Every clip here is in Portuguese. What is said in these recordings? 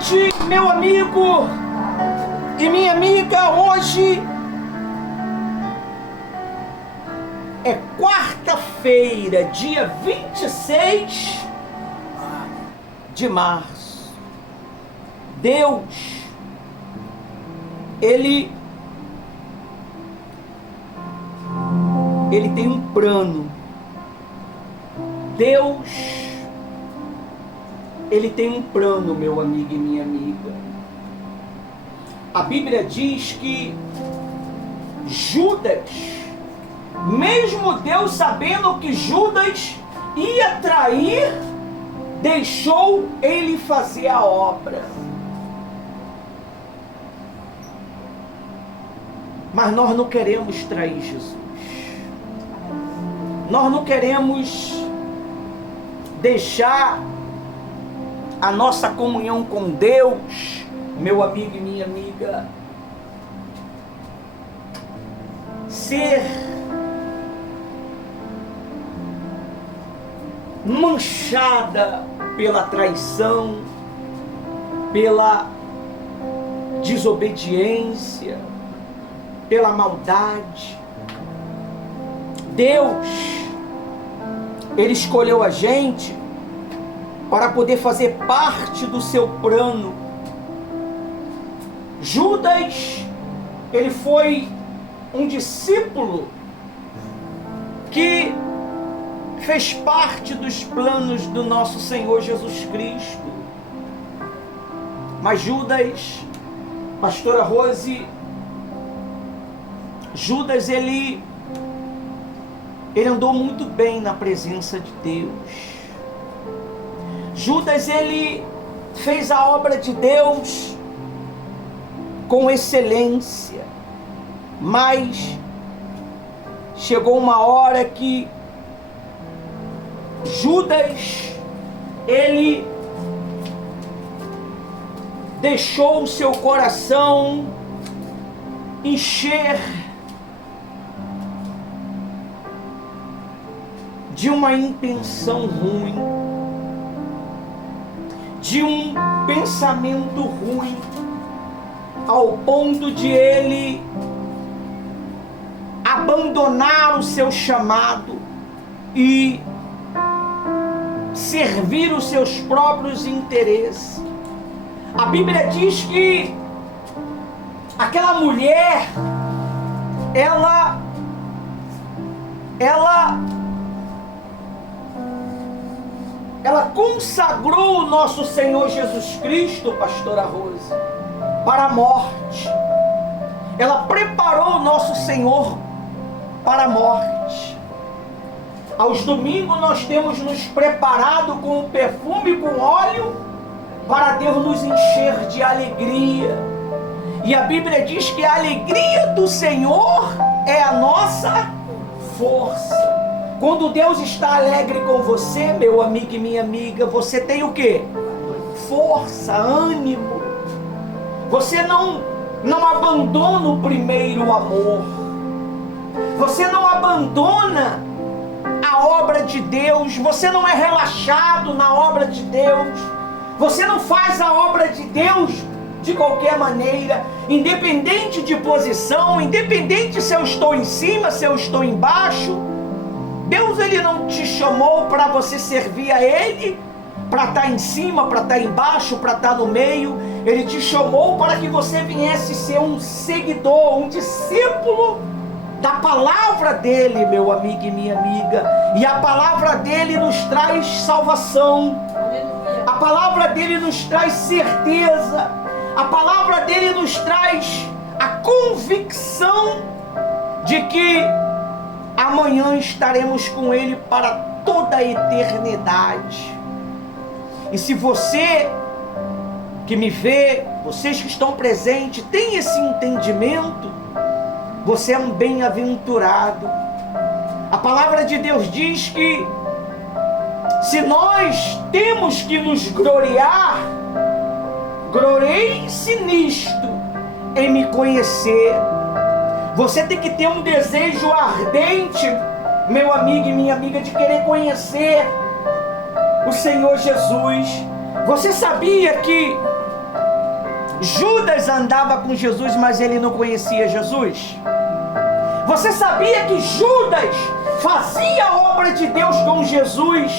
noite, meu amigo e minha amiga. Hoje é quarta-feira, dia 26 de março. Deus, Ele tem um plano. Deus, Ele tem um plano, meu amigo e minha amiga. A Bíblia diz que Judas, mesmo Deus sabendo que Judas ia trair, deixou ele fazer a obra. Mas nós não queremos trair Jesus. Nós não queremos deixar a nossa comunhão com Deus, meu amigo e minha amiga, ser manchada pela traição, pela desobediência, pela maldade. Deus, Ele escolheu a gente para poder fazer parte do seu plano. Judas, ele foi um discípulo que fez parte dos planos do nosso Senhor Jesus Cristo. Mas Judas, pastora Rose, Judas ele andou muito bem na presença de Deus. Judas ele fez a obra de Deus com excelência, mas chegou uma hora que Judas ele deixou o seu coração encher de uma intenção ruim, de um pensamento ruim, ao ponto de ele abandonar o seu chamado e servir os seus próprios interesses. A Bíblia diz que aquela mulher, ela consagrou o nosso Senhor Jesus Cristo, pastora Rose, para a morte. Ela preparou o nosso Senhor para a morte. Aos domingos nós temos nos preparado com perfume, com óleo, para Deus nos encher de alegria. E a Bíblia diz que a alegria do Senhor é a nossa força. Quando Deus está alegre com você, meu amigo e minha amiga, você tem o quê? Força, ânimo. Você não abandona o primeiro amor. Você não abandona a obra de Deus. Você não é relaxado na obra de Deus. Você não faz a obra de Deus de qualquer maneira, independente de posição, independente se eu estou em cima, se eu estou embaixo. Deus ele não te chamou para você servir a Ele, para estar em cima, para estar embaixo, para estar no meio. Ele te chamou para que você viesse ser um seguidor, um discípulo da palavra dele, meu amigo e minha amiga. E a palavra dele nos traz salvação. A palavra dele nos traz certeza. A palavra dele nos traz a convicção de que amanhã estaremos com Ele para toda a eternidade. E se você que me vê, vocês que estão presentes, tem esse entendimento, você é um bem-aventurado. A palavra de Deus diz que se nós temos que nos gloriar, gloriem-se nisto, em me conhecer. Você tem que ter um desejo ardente, meu amigo e minha amiga, de querer conhecer o Senhor Jesus. Você sabia que Judas andava com Jesus, mas ele não conhecia Jesus? Você sabia que Judas fazia a obra de Deus com Jesus,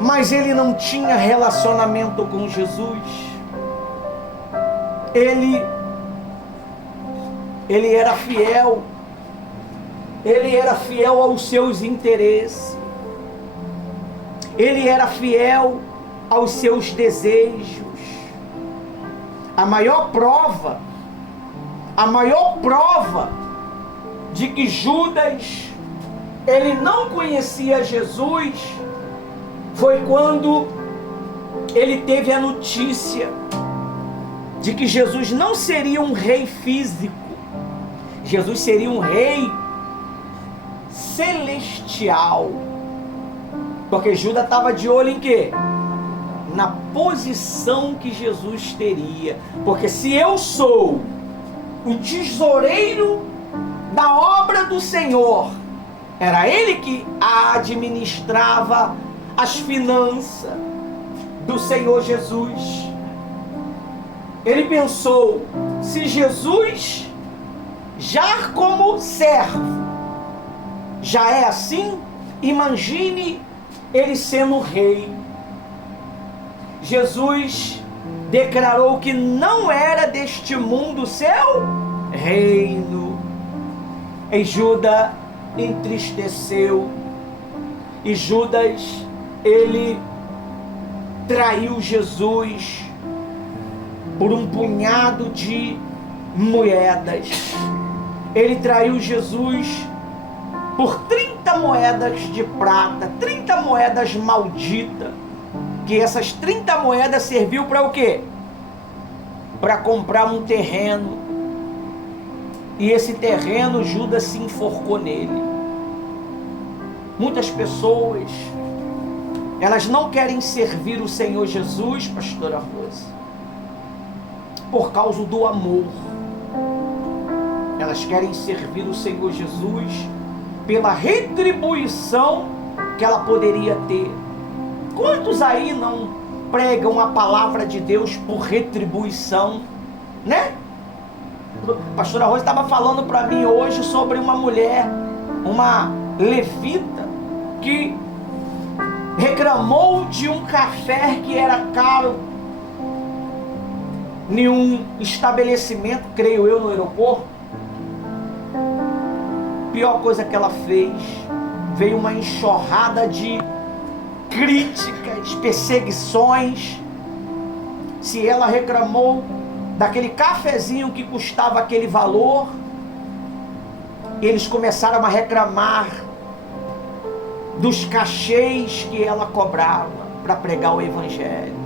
mas ele não tinha relacionamento com Jesus? Ele era fiel. Ele era fiel aos seus interesses. Ele era fiel aos seus desejos. A maior prova de que Judas, ele não conhecia Jesus, foi quando ele teve a notícia de que Jesus não seria um rei físico. Jesus seria um rei celestial. Porque Judas estava de olho em quê? Na posição que Jesus teria. Porque se eu sou o tesoureiro da obra do Senhor, era ele que administrava as finanças do Senhor Jesus. Ele pensou, se Jesus já como servo já é assim, imagine ele sendo rei. Jesus declarou que não era deste mundo o seu reino. E Judas entristeceu. E Judas, ele traiu Jesus por um punhado de moedas. Ele traiu Jesus por 30 moedas de prata, 30 moedas malditas, que essas 30 moedas serviu para o quê? Para comprar um terreno. E esse terreno, Judas se enforcou nele. Muitas pessoas, elas não querem servir o Senhor Jesus, pastora Rosa, por causa do amor. Elas querem servir o Senhor Jesus pela retribuição que ela poderia ter. Quantos aí não pregam a palavra de Deus por retribuição, né? A pastora Rosa estava falando para mim hoje sobre uma mulher, uma levita, que reclamou de um café que era caro em um estabelecimento, creio eu, no aeroporto. Pior coisa que ela fez, veio uma enxurrada de críticas, perseguições. Se ela reclamou daquele cafezinho que custava aquele valor, eles começaram a reclamar dos cachês que ela cobrava para pregar o evangelho.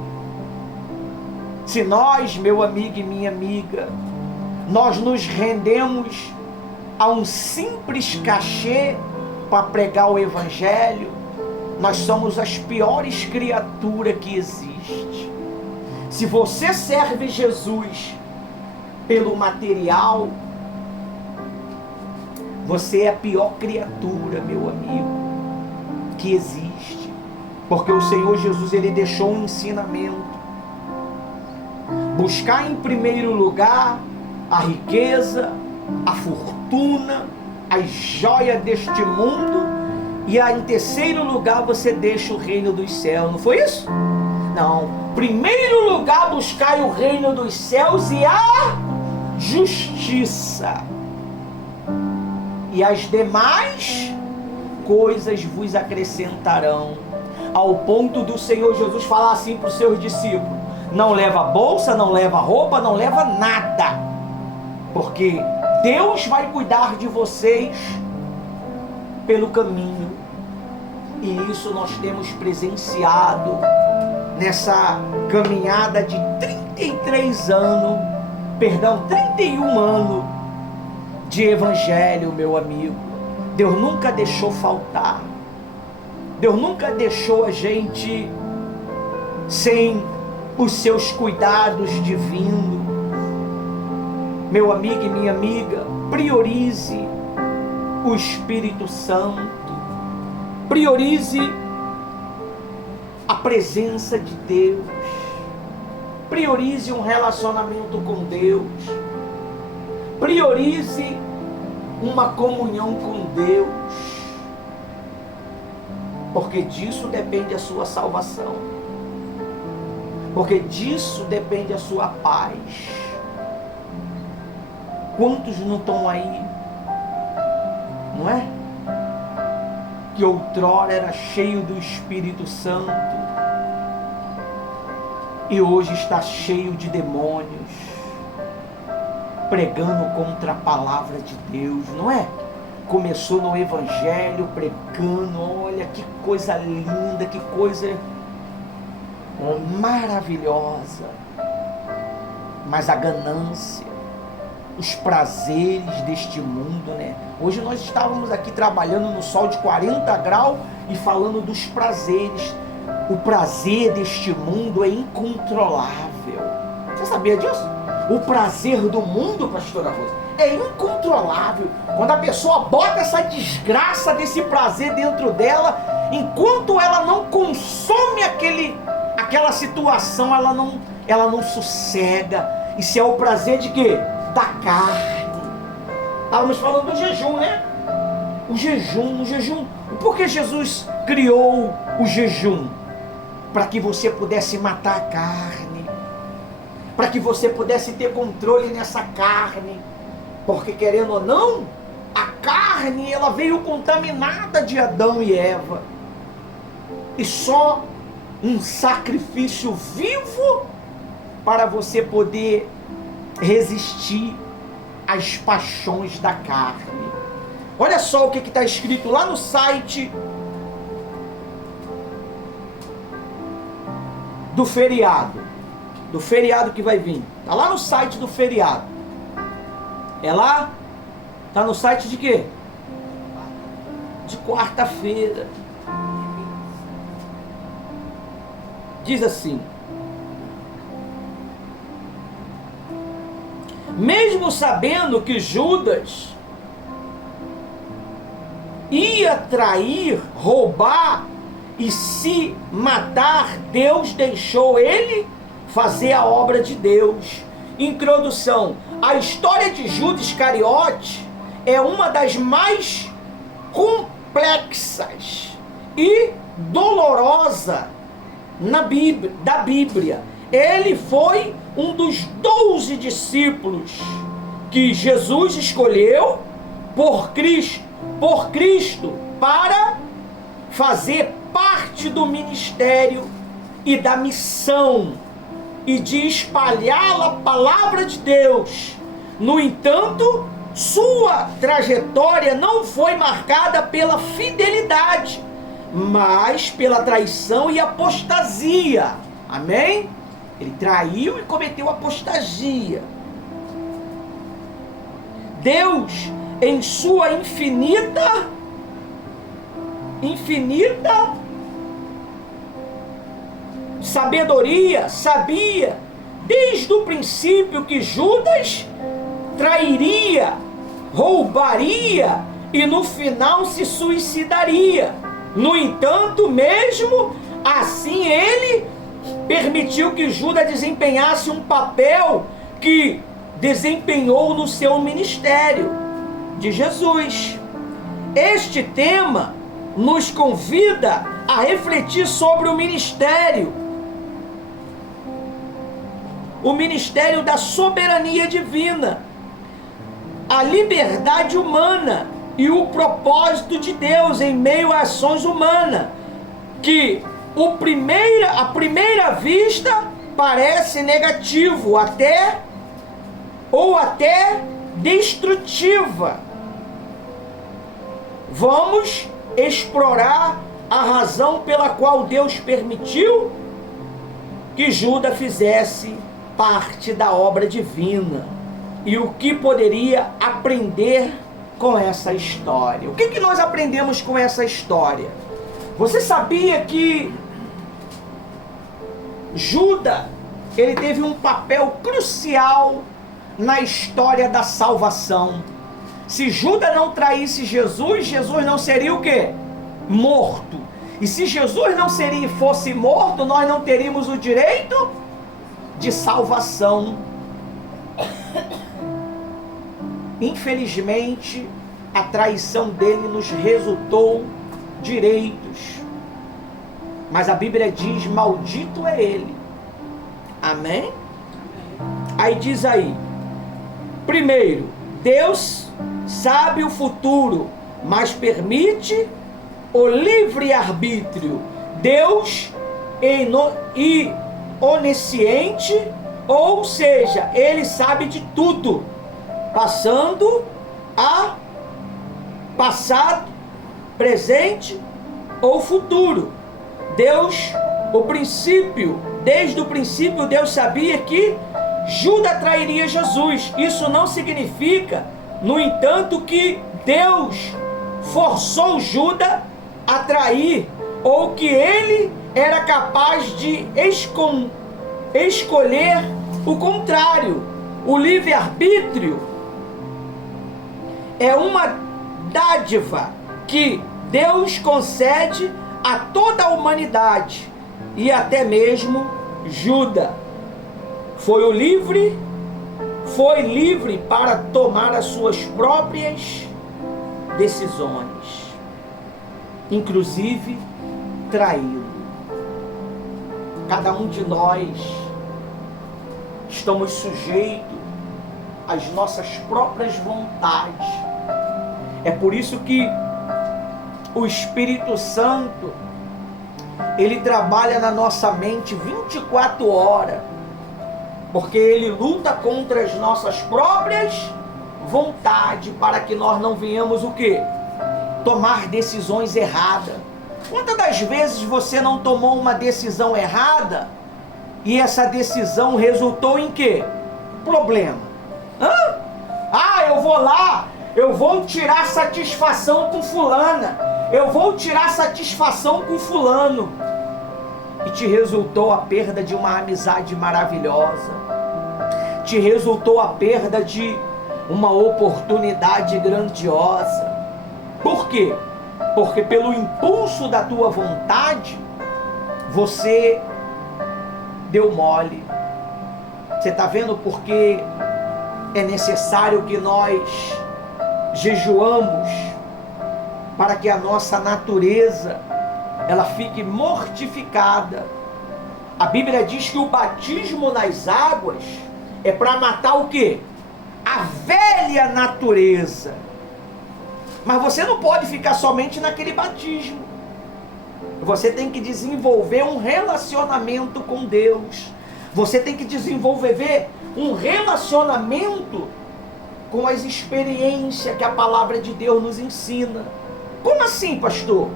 Se nós, meu amigo e minha amiga, nós nos rendemos a um simples cachê para pregar o evangelho, nós somos as piores criaturas que existem. Se você serve Jesus pelo material, você é a pior criatura, meu amigo, que existe. Porque o Senhor Jesus, ele deixou um ensinamento: buscar em primeiro lugar a riqueza, a fortuna, as joias deste mundo, e em terceiro lugar você deixa o reino dos céus. Não foi isso? Não. Primeiro lugar, buscai o reino dos céus e a justiça, e as demais coisas vos acrescentarão. Ao ponto do Senhor Jesus falar assim para os seus discípulos: não leva bolsa, não leva roupa, não leva nada, porque Deus vai cuidar de vocês pelo caminho. E isso nós temos presenciado nessa caminhada de 31 anos de evangelho, meu amigo. Deus nunca deixou faltar. Deus nunca deixou a gente sem os seus cuidados divinos. Meu amigo e minha amiga, priorize o Espírito Santo. Priorize a presença de Deus. priorize um relacionamento com Deus. Priorize uma comunhão com Deus. Porque disso depende a sua salvação. Porque disso depende a sua paz. Quantos não estão aí, não é? Que outrora era cheio do Espírito Santo e hoje está cheio de demônios, pregando contra a palavra de Deus, não é? Começou no Evangelho pregando, olha que coisa linda, que coisa maravilhosa, mas a ganância, os prazeres deste mundo, né? Hoje nós estávamos aqui trabalhando no sol de 40 graus e falando dos prazeres. O prazer deste mundo é incontrolável. Você sabia disso? O prazer do mundo, pastora Rosa, é incontrolável. Quando a pessoa bota essa desgraça desse prazer dentro dela, enquanto ela não consome aquela situação, ela não sossega. Isso é o prazer de quê? Da carne. Estávamos falando do jejum, né? O jejum. Por que Jesus criou o jejum? Para que você pudesse matar a carne. Para que você pudesse ter controle nessa carne. Porque querendo ou não, a carne ela veio contaminada de Adão e Eva. E só um sacrifício vivo para você poder resistir às paixões da carne. Olha só o que está escrito lá no site do feriado que vai vir. Está lá no site do feriado. É lá? Está no site de quê? De quarta-feira. Diz assim: mesmo sabendo que Judas ia trair, roubar e se matar, Deus deixou ele fazer a obra de Deus. Introdução: a história de Judas Iscariote é uma das mais complexas e dolorosa da Bíblia. Ele foi um dos 12 discípulos que Jesus escolheu por Cristo para fazer parte do ministério e da missão e de espalhar a palavra de Deus. No entanto, sua trajetória não foi marcada pela fidelidade, mas pela traição e apostasia. Amém? Ele traiu e cometeu apostasia. Deus, em sua infinita sabedoria, sabia desde o princípio que Judas trairia, roubaria e no final se suicidaria. No entanto, mesmo assim, ele permitiu que Judas desempenhasse um papel que desempenhou no seu ministério de Jesus. Este tema nos convida a refletir sobre o ministério da soberania divina, a liberdade humana e o propósito de Deus em meio às ações humanas, que à primeira vista parece negativo, até destrutiva. Vamos explorar a razão pela qual Deus permitiu que Judas fizesse parte da obra divina e o que poderia aprender com essa história. O que nós aprendemos com essa história? Você sabia que Judas, ele teve um papel crucial na história da salvação. Se Judas não traísse Jesus, Jesus não seria o quê? Morto. E se Jesus não fosse morto, nós não teríamos o direito de salvação. Infelizmente, a traição dele nos resultou direitos. Mas a Bíblia diz, maldito é ele. Amém? Aí diz aí, primeiro, Deus sabe o futuro, mas permite o livre-arbítrio. Deus é onisciente, ou seja, ele sabe de tudo, passando a passado, presente ou futuro. Deus, desde o princípio, Deus sabia que Judas trairia Jesus. Isso não significa, no entanto, que Deus forçou Judas a trair, ou que ele era capaz de escolher o contrário. O livre-arbítrio é uma dádiva que Deus concede a toda a humanidade, e até mesmo Judas foi livre para tomar as suas próprias decisões, inclusive traí-lo. Cada um de nós estamos sujeitos às nossas próprias vontades. É por isso que o Espírito Santo, ele trabalha na nossa mente 24 horas, porque ele luta contra as nossas próprias vontades, para que nós não venhamos o quê? Tomar decisões erradas. Quantas das vezes você não tomou uma decisão errada e essa decisão resultou em quê? Problema. Eu vou lá, eu vou tirar satisfação com fulana, eu vou tirar satisfação com fulano, e te resultou a perda de uma amizade maravilhosa, te resultou a perda de uma oportunidade grandiosa. Por quê? Porque pelo impulso da tua vontade, você deu mole. Você está vendo porque é necessário que nós jejuamos, para que a nossa natureza ela fique mortificada. A Bíblia diz que o batismo nas águas é para matar o quê? A velha natureza. Mas você não pode ficar somente naquele batismo. Você tem que desenvolver um relacionamento com Deus. Você tem que desenvolver um relacionamento com as experiências que a palavra de Deus nos ensina. Como assim, pastor?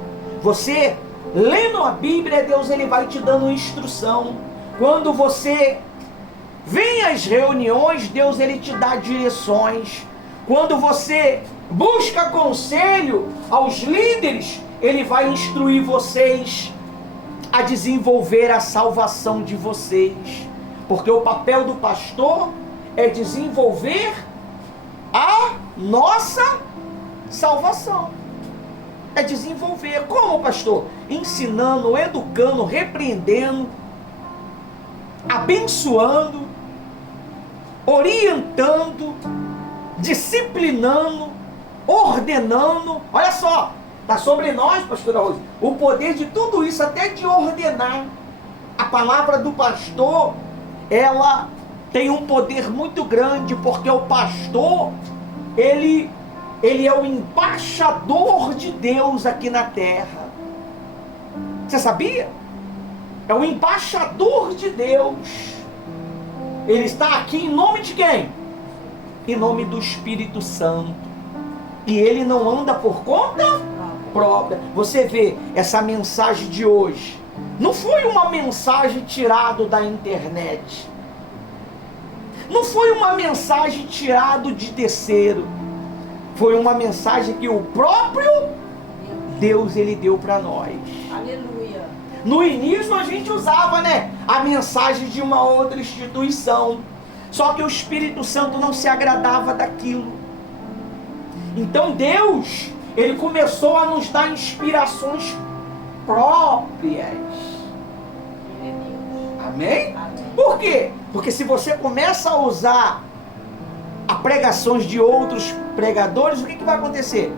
Você, lendo a Bíblia, Deus ele vai te dando instrução. Quando você vem às reuniões, Deus ele te dá direções. Quando você busca conselho aos líderes, ele vai instruir vocês a desenvolver a salvação de vocês. Porque o papel do pastor é desenvolver a nossa salvação. É desenvolver. Como, pastor? Ensinando, educando, repreendendo, abençoando, orientando, disciplinando, ordenando. Olha só, está sobre nós, pastora Rose, o poder de tudo isso, até de ordenar. A palavra do pastor, ela tem um poder muito grande, porque o pastor, ele é o embaixador de Deus aqui na terra. Você sabia? É o embaixador de Deus. Ele está aqui em nome de quem? Em nome do Espírito Santo. E ele não anda por conta própria. Você vê essa mensagem de hoje. Não foi uma mensagem tirada da internet. Não foi uma mensagem tirada de terceiro. Foi uma mensagem que o próprio Deus ele deu para nós. Aleluia. No início a gente usava, a mensagem de uma outra instituição. Só que o Espírito Santo não se agradava daquilo. Então Deus, ele começou a nos dar inspirações próprias. Amém? Por quê? Porque se você começa a usar as pregações de outros pregadores, o que vai acontecer?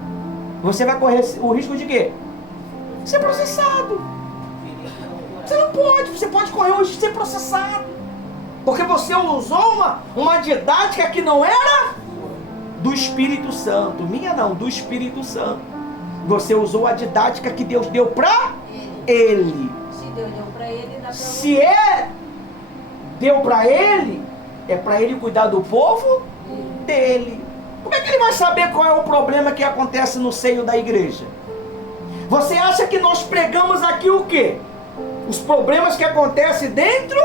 Você vai correr o risco de quê? Ser processado. Você não pode, você pode correr o risco de ser processado. Porque você usou uma didática que não era do Espírito Santo. Minha não, do Espírito Santo. Você usou a didática que Deus deu para ele. Se Deus deu para ele, dá para Se deu para ele, é para ele cuidar do povo dele. Como é que ele vai saber qual é o problema que acontece no seio da igreja? Você acha que nós pregamos aqui o quê? Os problemas que acontecem dentro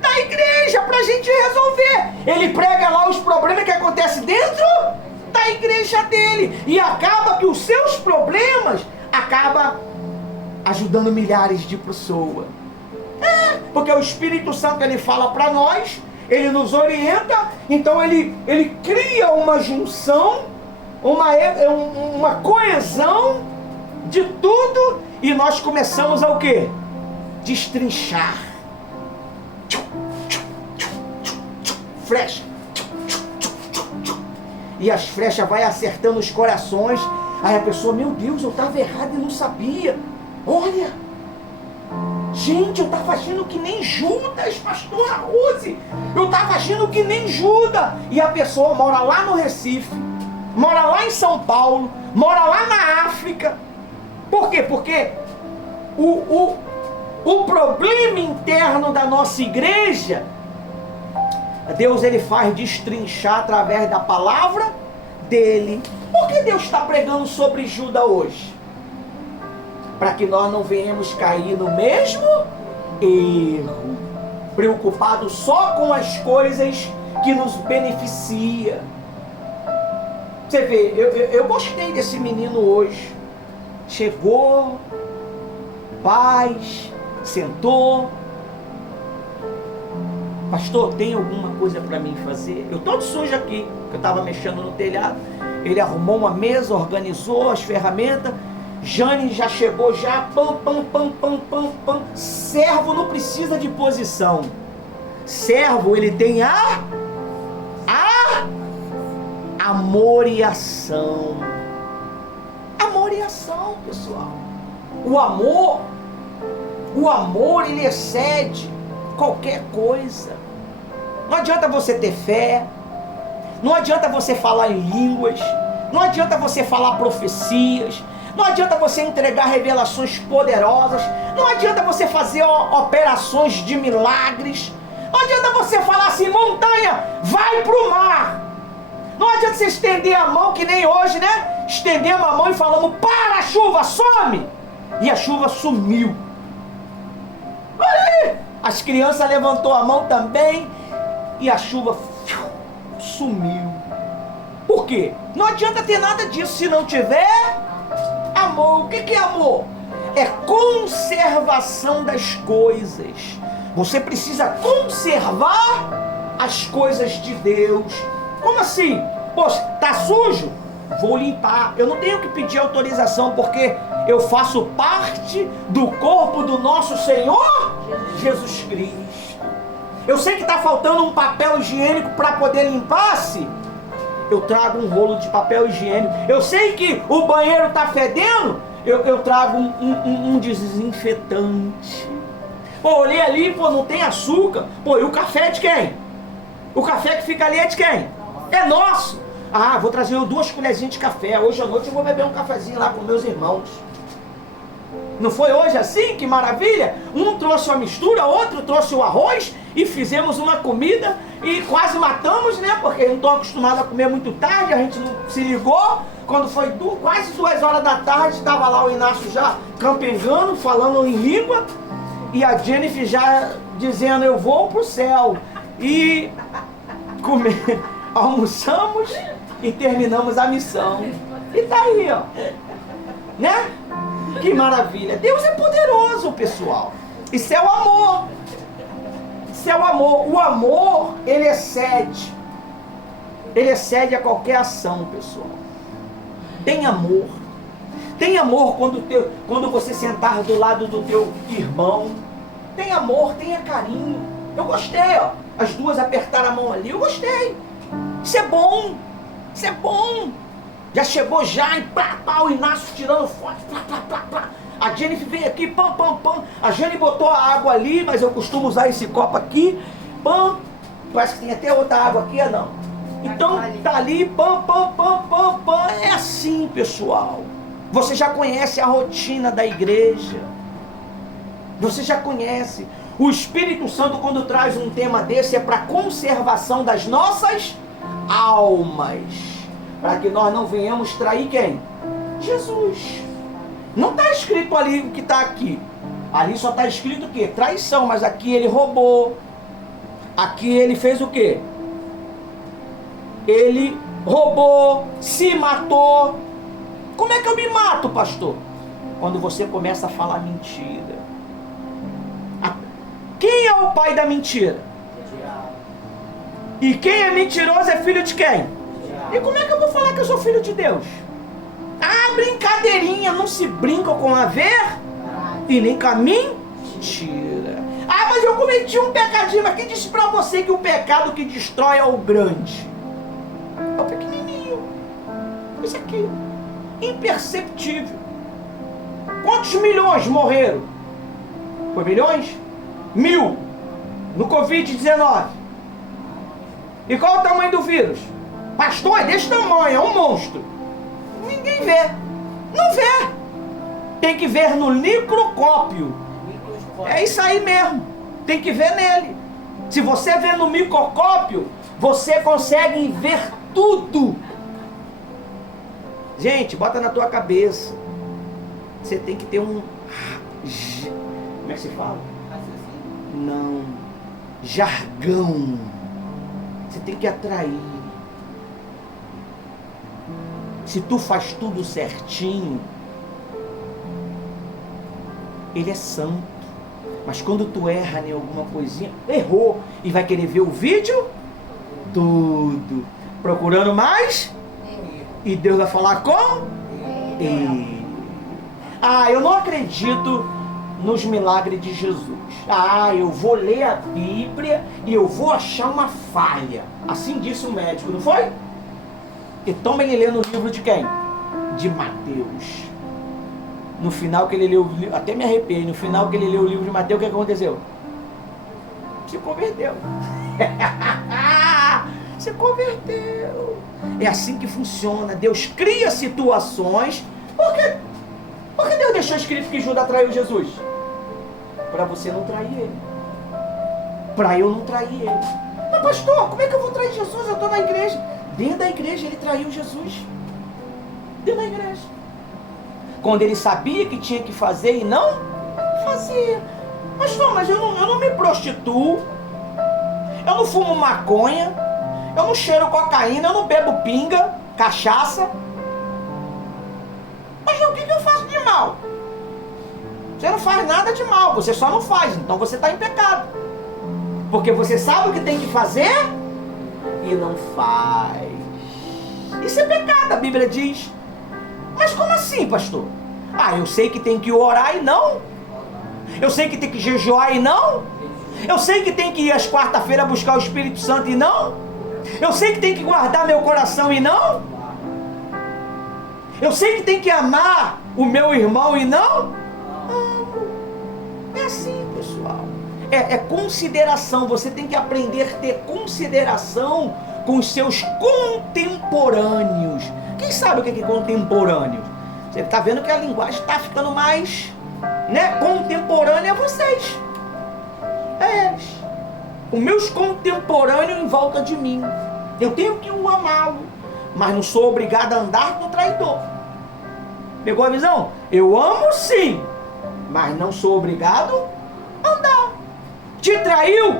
da igreja para a gente resolver. Ele prega lá os problemas que acontecem dentro da igreja dele. E acaba que os seus problemas acabam ajudando milhares de pessoas. Porque o Espírito Santo ele fala para nós, ele nos orienta, então ele cria uma junção, uma coesão de tudo, e nós começamos a o quê? Destrinchar. Flecha. E as flechas vai acertando os corações. Aí a pessoa, meu Deus, eu estava errado e não sabia. Olha, gente, eu estava agindo que nem Judas, pastora Rose. Eu estava agindo que nem Judas. E a pessoa mora lá no Recife, mora lá em São Paulo, mora lá na África. Por quê? Porque o problema interno da nossa igreja, Deus ele faz destrinchar através da palavra dele. Por que Deus está pregando sobre Judas hoje? Para que nós não venhamos cair no mesmo erro, preocupado só com as coisas que nos beneficiam. Você vê, eu gostei desse menino hoje. Chegou, paz, sentou. Pastor, tem alguma coisa para mim fazer? Eu todo sujo aqui, que eu estava mexendo no telhado. Ele arrumou uma mesa, organizou as ferramentas. Jane já chegou, já, pam. Servo não precisa de posição. Servo, ele tem amor e ação. Amor e ação, pessoal. O amor, ele excede qualquer coisa. Não adianta você ter fé, não adianta você falar em línguas, não adianta você falar profecias, não adianta você entregar revelações poderosas, não adianta você fazer operações de milagres, não adianta você falar assim, montanha, vai pro mar. Não adianta você estender a mão, que nem hoje, né? Estendemos a mão e falamos, para a chuva, some! E a chuva sumiu. Olha aí! As crianças levantou a mão também e a chuva sumiu. Por quê? Não adianta ter nada disso se não tiver amor. O que é amor? É conservação das coisas. Você precisa conservar as coisas de Deus. Como assim? Poxa, tá sujo? Vou limpar. Eu não tenho que pedir autorização, porque eu faço parte do corpo do nosso Senhor Jesus Cristo. Eu sei que está faltando um papel higiênico para poder limpar-se. Eu trago um rolo de papel higiênico. Eu sei que o banheiro está fedendo. Eu trago um desinfetante. Pô, olhei ali, pô, não tem açúcar. Pô, e o café é de quem? O café que fica ali é de quem? É nosso. Ah, vou trazer 2 colherzinhas de café. Hoje à noite eu vou beber um cafezinho lá com meus irmãos. Não foi hoje assim? Que maravilha! Um trouxe a mistura, outro trouxe o arroz e fizemos uma comida e quase matamos, né? Porque não estou acostumado a comer muito tarde, a gente não se ligou. Quando foi quase 2 horas da tarde, estava lá o Inácio já campengando, falando em língua, e a Jennifer já dizendo, eu vou pro céu. E almoçamos e terminamos a missão. E tá aí, ó. Né? Que maravilha. Deus é poderoso, pessoal. Isso é o amor. Isso é o amor. O amor, ele excede. Ele excede a qualquer ação, pessoal. Tem amor. Tem amor quando você sentar do lado do teu irmão tenha amor, tenha carinho. Eu gostei, ó. As duas apertaram a mão ali, eu gostei. Isso é bom. Isso é bom. Já chegou já e pá, pá, o Inácio tirando foto. Plá, plá, plá, plá. A Jennifer veio aqui, pam, pam, pam. A Jane botou a água ali, mas eu costumo usar esse copo aqui. Pam. Parece que tem até outra água aqui, não? Então tá ali, pam, pam, pam, pam, pam. É assim, pessoal. Você já conhece a rotina da igreja. Você já conhece. O Espírito Santo, quando traz um tema desse, é para conservação das nossas almas. Para que nós não venhamos trair quem? Jesus. Não está escrito ali o que está aqui. Ali só está escrito o quê? Traição. Mas aqui ele roubou. Aqui ele fez o quê? Ele roubou, se matou. Como é que eu me mato, pastor? Quando você começa a falar mentira. Quem é o pai da mentira? E quem é mentiroso é filho de quem? E como é que eu vou falar que eu sou filho de Deus? Ah, brincadeirinha, não se brinca com a verdade e nem com a mentira. Ah, mas eu cometi um pecadinho. Mas quem disse pra você que o pecado que destrói é o grande? É o pequenininho. Isso aqui. Imperceptível. Quantos milhões morreram? Foi milhões? 1000 no Covid-19. E qual é o tamanho do vírus? Pastor, é desse tamanho, é um monstro. Ninguém vê. Não vê. Tem que ver no microscópio. É isso aí mesmo. Tem que ver nele. Se você vê no microscópio, você consegue ver tudo. Gente, bota na tua cabeça. Você tem que ter um... Como é que se fala? Não. Jargão. Você tem que atrair. Se tu faz tudo certinho, ele é santo. Mas quando tu erra em alguma coisinha, errou. E vai querer ver o vídeo? Tudo. Procurando mais? E Deus vai falar com? Ele. Ah, eu não acredito nos milagres de Jesus. Ah, eu vou ler a Bíblia e eu vou achar uma falha. Assim disse o médico, não foi? E toma ele lendo o livro de quem? De Mateus. No final que ele leu, até me arrepiei, no final que ele leu o livro de Mateus, o que aconteceu? Se converteu. Se converteu. É assim que funciona. Deus cria situações. Por que Deus deixou escrito que Judas traiu Jesus? Para você não trair ele. Para eu não trair ele. Mas pastor, como é que eu vou trair Jesus? Eu estou na igreja. Dentro da igreja ele traiu Jesus. Dentro da igreja. Quando ele sabia que tinha que fazer e não fazia. Pastor, mas eu não me prostituo. Eu não fumo maconha. Eu não cheiro cocaína. Eu não bebo pinga, cachaça. Mas o que eu faço de mal? Você não faz nada de mal, você só não faz, então você está em pecado. Porque você sabe o que tem que fazer e não faz. Isso é pecado, a Bíblia diz. Mas como assim, pastor? Ah, eu sei que tem que orar e não. Eu sei que tem que jejuar e não. Eu sei que tem que ir às quarta-feiras buscar o Espírito Santo e não. Eu sei que tem que guardar meu coração e não. Eu sei que tem que amar o meu irmão e não. É assim, pessoal. É consideração. Você tem que aprender a ter consideração com os seus contemporâneos. Quem sabe o que é contemporâneo? Você está vendo que a linguagem está ficando mais, né, contemporânea a vocês. É eles. Os meus contemporâneos em volta de mim. Eu tenho que amá-lo, mas não sou obrigado a andar com o traidor. Pegou a visão? Eu amo sim, mas não sou obrigado a andar. Te traiu?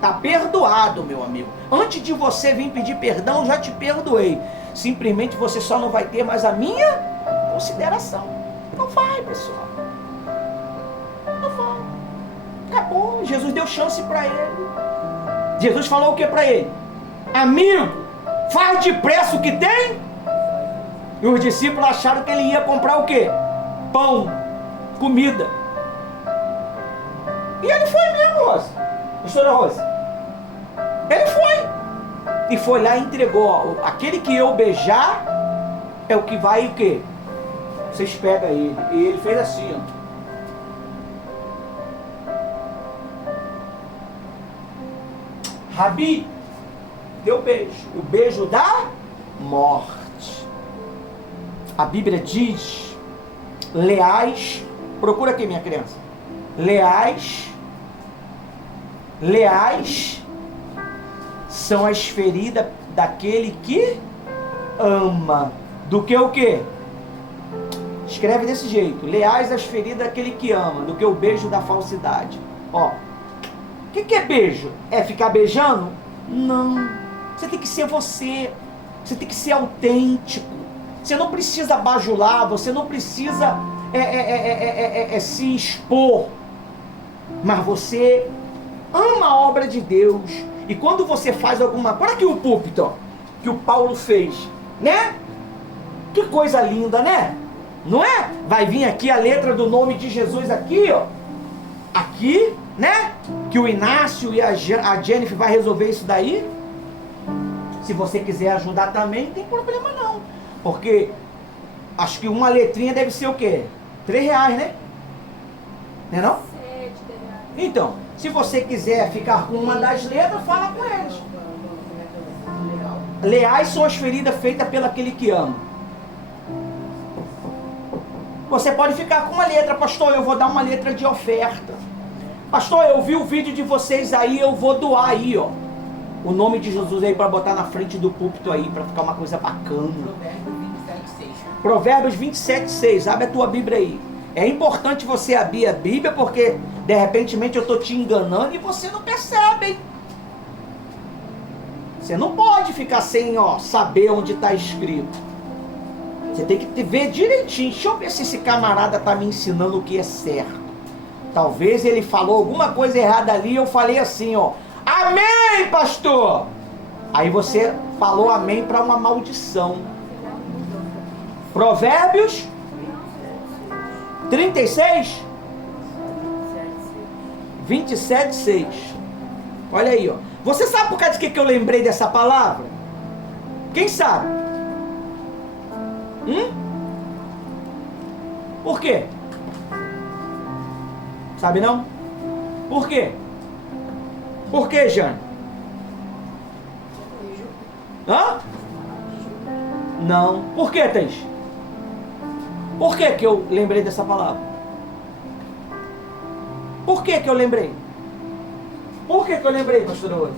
Tá perdoado, meu amigo. Antes de você vir pedir perdão, já te perdoei. Simplesmente você só não vai ter mais a minha consideração. Não vai, pessoal. Não vai. Acabou. Jesus deu chance para ele. Jesus falou o que para ele? Amigo, faz depressa o que tem. E os discípulos acharam que ele ia comprar o quê? Pão, comida. E ele Pastora Rose, ele foi. E foi lá e entregou. Ó, aquele que eu beijar é o que vai o quê? Vocês pegam ele. E ele fez assim, ó. Rabi deu beijo. O beijo da morte. A Bíblia diz: leais. Procura aqui, minha criança. Leais são as feridas daquele que ama. Do que o quê? Escreve desse jeito: leais as feridas daquele que ama, do que o beijo da falsidade. Ó, o que é beijo? É ficar beijando? Não. Você tem que ser você. Você tem que ser autêntico. Você não precisa bajular, você não precisa se expor. Mas você ama a obra de Deus. E quando você faz alguma coisa, olha aqui o púlpito, ó, que o Paulo fez, né? Que coisa linda, né? Não é? Vai vir aqui a letra do nome de Jesus aqui, ó. Aqui, né? Que o Inácio e a Jennifer vai resolver isso daí. Se você quiser ajudar também, não tem problema não. Porque acho que uma letrinha deve ser o quê? R$3, né? Não é não? 7 reais. Então, se você quiser ficar com uma das letras, fala com eles. Leais são as feridas feitas pelo aquele que ama. Você pode ficar com uma letra: pastor, eu vou dar uma letra de oferta. Pastor, eu vi o vídeo de vocês aí, eu vou doar aí, ó. O nome de Jesus aí para botar na frente do púlpito aí, para ficar uma coisa bacana. Provérbios 27:6. Abre a tua Bíblia aí. É importante você abrir a Bíblia, porque de repente eu estou te enganando e você não percebe, hein? Você não pode ficar sem saber onde está escrito. Você tem que ver direitinho. Deixa eu ver se esse camarada está me ensinando o que é certo. Talvez ele falou alguma coisa errada ali e eu falei assim, ó: amém, pastor! Aí você falou amém para uma maldição. Provérbios 36, 27:6. Olha aí, ó. Você sabe por causa de que eu lembrei dessa palavra? Quem sabe? Por quê? Sabe não? Por quê? Por quê, Jane? Hã? Não. Por quê, Thaís? Por que eu lembrei dessa palavra? Por que eu lembrei? Por que eu lembrei, pastor Rose?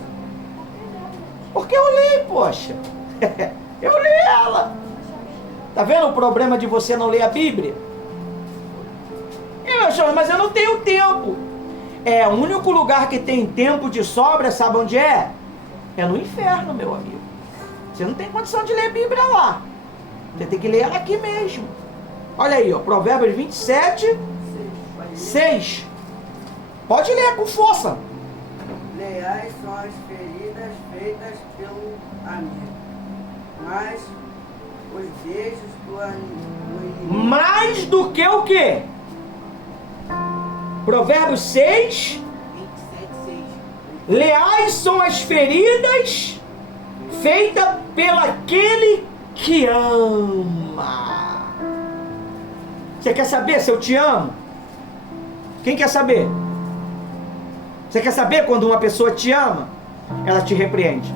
Porque eu li, poxa. Eu li ela. Tá vendo o problema de você não ler a Bíblia? Mas eu não tenho tempo. É o único lugar que tem tempo de sobra, sabe onde é? É no inferno, meu amigo. Você não tem condição de ler a Bíblia lá. Você tem que ler ela aqui mesmo. Olha aí, ó, Provérbios 27:6. Pode ler com força. Leais são as feridas feitas pelo amigo, mas os beijos do inimigo. Mais do que o quê? Provérbios 6. 27:6. Leais são as feridas feitas pelo aquele que ama. Você quer saber se eu te amo? Quem quer saber? Você quer saber quando uma pessoa te ama? Ela te repreende.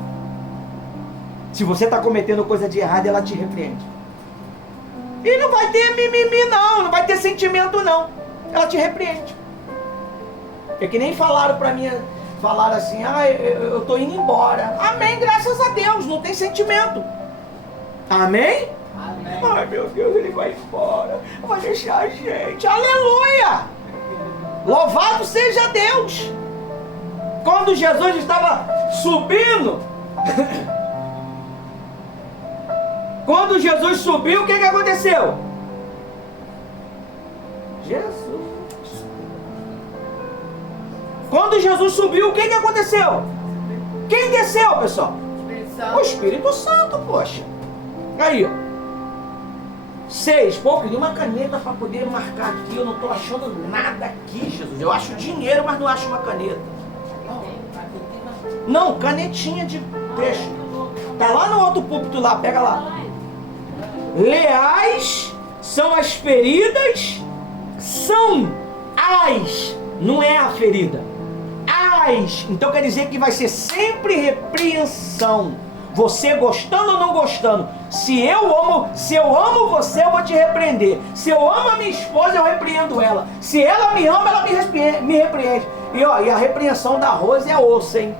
Se você está cometendo coisa de errado, ela te repreende. E não vai ter mimimi não vai ter sentimento não. Ela te repreende. É que nem falaram pra mim, falaram assim: eu tô indo embora. Amém, graças a Deus, não tem sentimento. Amém? Amém. Ai meu Deus, ele vai embora, vai deixar a gente. Aleluia! Louvado seja Deus! Quando Jesus estava subindo, quando Jesus subiu, o que aconteceu? Quando Jesus subiu, o que aconteceu? Quem desceu, pessoal? O Espírito Santo, poxa. Aí, ó. 6. Pô, eu queria uma caneta para poder marcar aqui. Eu não estou achando nada aqui, Jesus. Eu acho dinheiro, mas não acho uma caneta. Não, canetinha de texto. Tá lá no outro púlpito lá, pega lá. Leais são as feridas, não é a ferida. Então quer dizer que vai ser sempre repreensão. Você gostando ou não gostando. Se eu amo você, eu vou te repreender. Se eu amo a minha esposa, eu repreendo ela. Se ela me ama, ela me repreende. E a repreensão da Rose é osso, hein?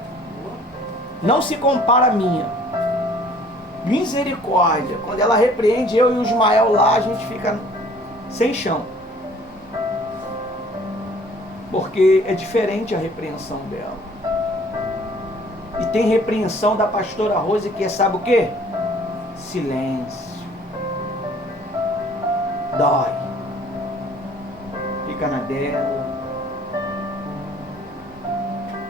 Não se compara a minha. Misericórdia. Quando ela repreende eu e o Ismael lá, a gente fica sem chão. Porque é diferente a repreensão dela. E tem repreensão da pastora Rose que é, sabe o quê? Silêncio. Dói. Fica na dela.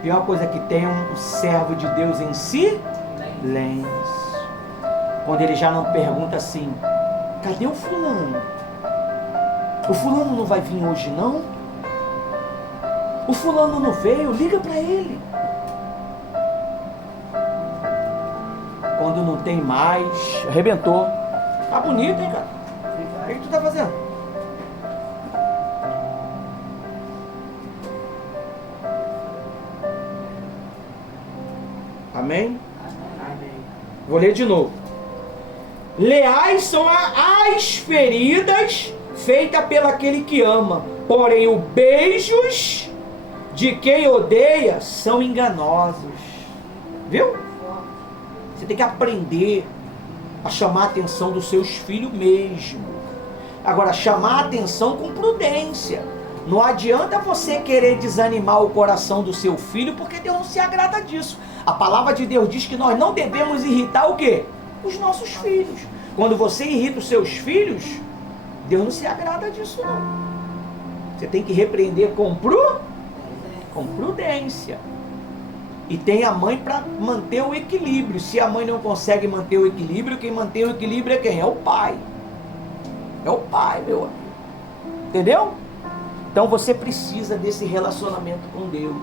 Pior coisa que tem um servo de Deus em si? Silêncio. Quando ele já não pergunta assim, cadê o fulano? O fulano não vai vir hoje não? O fulano não veio? Liga pra ele. Quando não tem mais, arrebentou. Tá bonito, hein, cara? O que tu tá fazendo? Amém? Amém. Vou ler de novo. Leais são as feridas feitas pelo aquele que ama, porém os beijos de quem odeia são enganosos. Viu? Você tem que aprender a chamar a atenção dos seus filhos mesmo. Agora, chamar a atenção com prudência. Não adianta você querer desanimar o coração do seu filho, porque Deus não se agrada disso. A palavra de Deus diz que nós não devemos irritar o quê? Os nossos filhos. Quando você irrita os seus filhos, Deus não se agrada disso não. Você tem que repreender com prudência. E tem a mãe para manter o equilíbrio. Se a mãe não consegue manter o equilíbrio, quem mantém o equilíbrio é quem? É o pai. É o pai, meu amigo. Entendeu? Então você precisa desse relacionamento com Deus.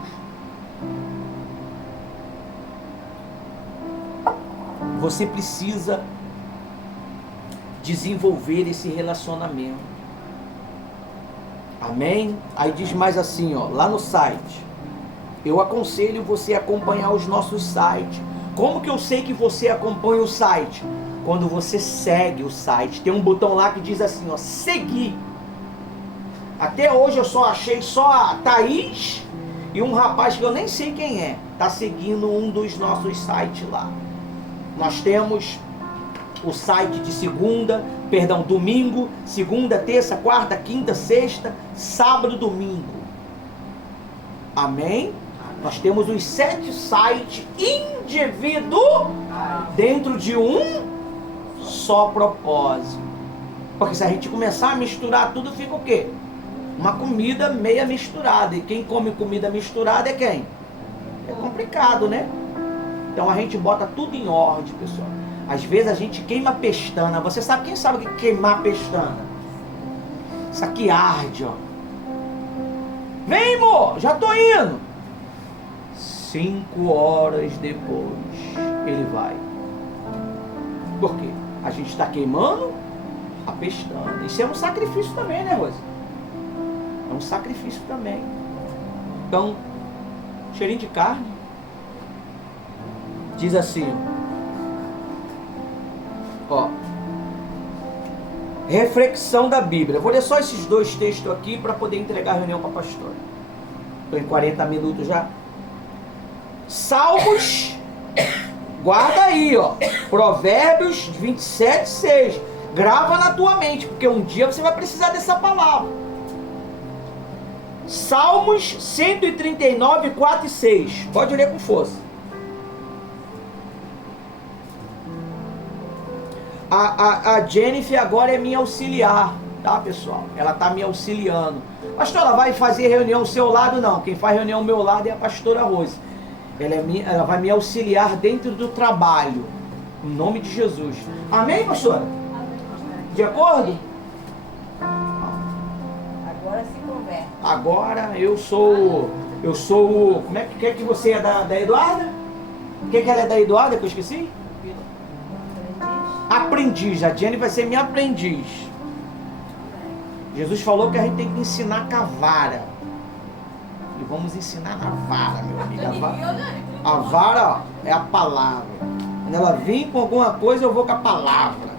Você precisa desenvolver esse relacionamento. Amém? Aí diz mais assim, ó, lá no site. Eu aconselho você a acompanhar os nossos sites. Como que eu sei que você acompanha o site? Quando você segue o site. Tem um botão lá que diz assim, ó, seguir. Até hoje eu só achei só a Thaís e um rapaz que eu nem sei quem é. Tá seguindo um dos nossos sites lá. Nós temos o site de domingo, segunda, terça, quarta, quinta, sexta, sábado, domingo. Amém? Nós temos os 7 sites individuais dentro de um só propósito. Porque se a gente começar a misturar tudo, fica o quê? Uma comida meia misturada. E quem come comida misturada é quem? É complicado, né? Então a gente bota tudo em ordem, pessoal. Às vezes a gente queima a pestana. Você sabe, quem sabe o que é queimar a pestana? Isso aqui arde, ó. Vem, amor, já tô indo. 5 horas depois ele vai. Por quê? A gente está queimando a pestana. Isso é um sacrifício também, né, Rosa? É um sacrifício também. Então, cheirinho de carne. Diz assim, ó. Reflexão da Bíblia. Vou ler só esses 2 textos aqui para poder entregar a reunião para a pastora. Estou em 40 minutos já. Salmos, guarda aí, ó. Provérbios 27, 6. Grava na tua mente, porque um dia você vai precisar dessa palavra. Salmos 139, 4 e 6. Pode ler com força. A Jennifer agora é minha auxiliar, tá, pessoal? Ela tá me auxiliando. Pastora, vai fazer reunião ao seu lado? Não. Quem faz reunião ao meu lado é a pastora Rose. Ela vai me auxiliar dentro do trabalho. Em nome de Jesus. Amém, pastora? De acordo? Agora se converte. Agora eu sou. Como é que você é da Eduarda? O que ela é da Eduarda que eu esqueci? Aprendiz. A Jenny vai ser minha aprendiz. Jesus falou que a gente tem que ensinar com a vara. E vamos ensinar na vara, meu amigo. A vara, ó, é a palavra. Quando ela vir com alguma coisa, eu vou com a palavra.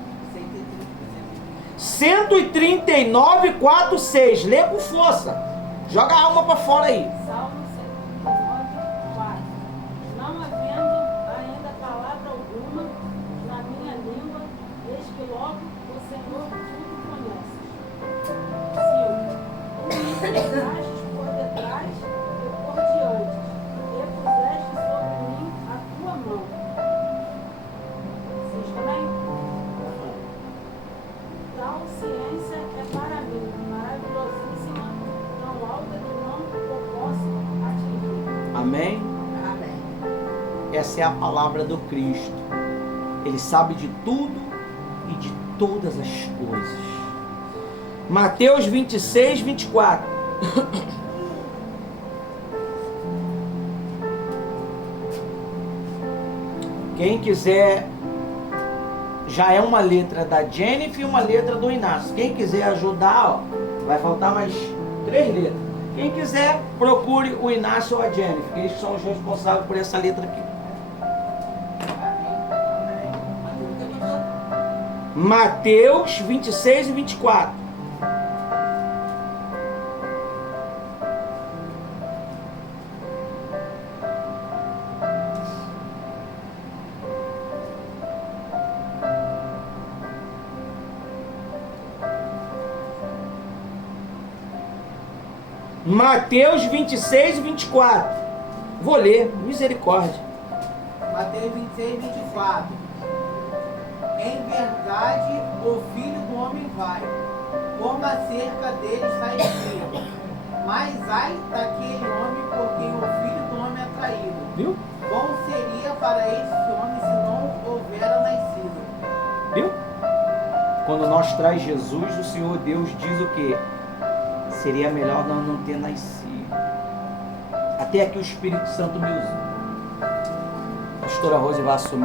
139, 4, 6. Lê com força. Joga a alma para fora aí. Salmo 139, 4. Não havendo ainda palavra alguma na minha língua, eis que logo o Senhor tudo conhece. 5. Tu me cercaste por detrás e por diante, e puseste sobre mim a tua mão. Vocês também? Tal ciência é para mim, maravilhosíssima, tão alta que não eu posso atingir. Amém? Amém. Essa é a palavra do Cristo. Ele sabe de tudo e de todas as coisas. Mateus 26, 24. Quem quiser, já é uma letra da Jennifer e uma letra do Inácio. Quem quiser ajudar, ó, vai faltar mais 3 letras. Quem quiser, procure o Inácio ou a Jennifer, que eles são os responsáveis por essa letra aqui. Mateus 26 e 24. Mateus 26 e 24. Vou ler, misericórdia. Mateus 26, 24. Em verdade, o Filho do Homem vai, como acerca dele está escrito. Mas ai daquele homem por quem o Filho do Homem é traído. Viu? Bom seria para esse homem se não houvera nascido. Viu? Quando nós traz Jesus, o Senhor Deus diz o quê? Seria melhor nós não ter nascido. Até aqui o Espírito Santo me usou. A pastora Rose vai assumir.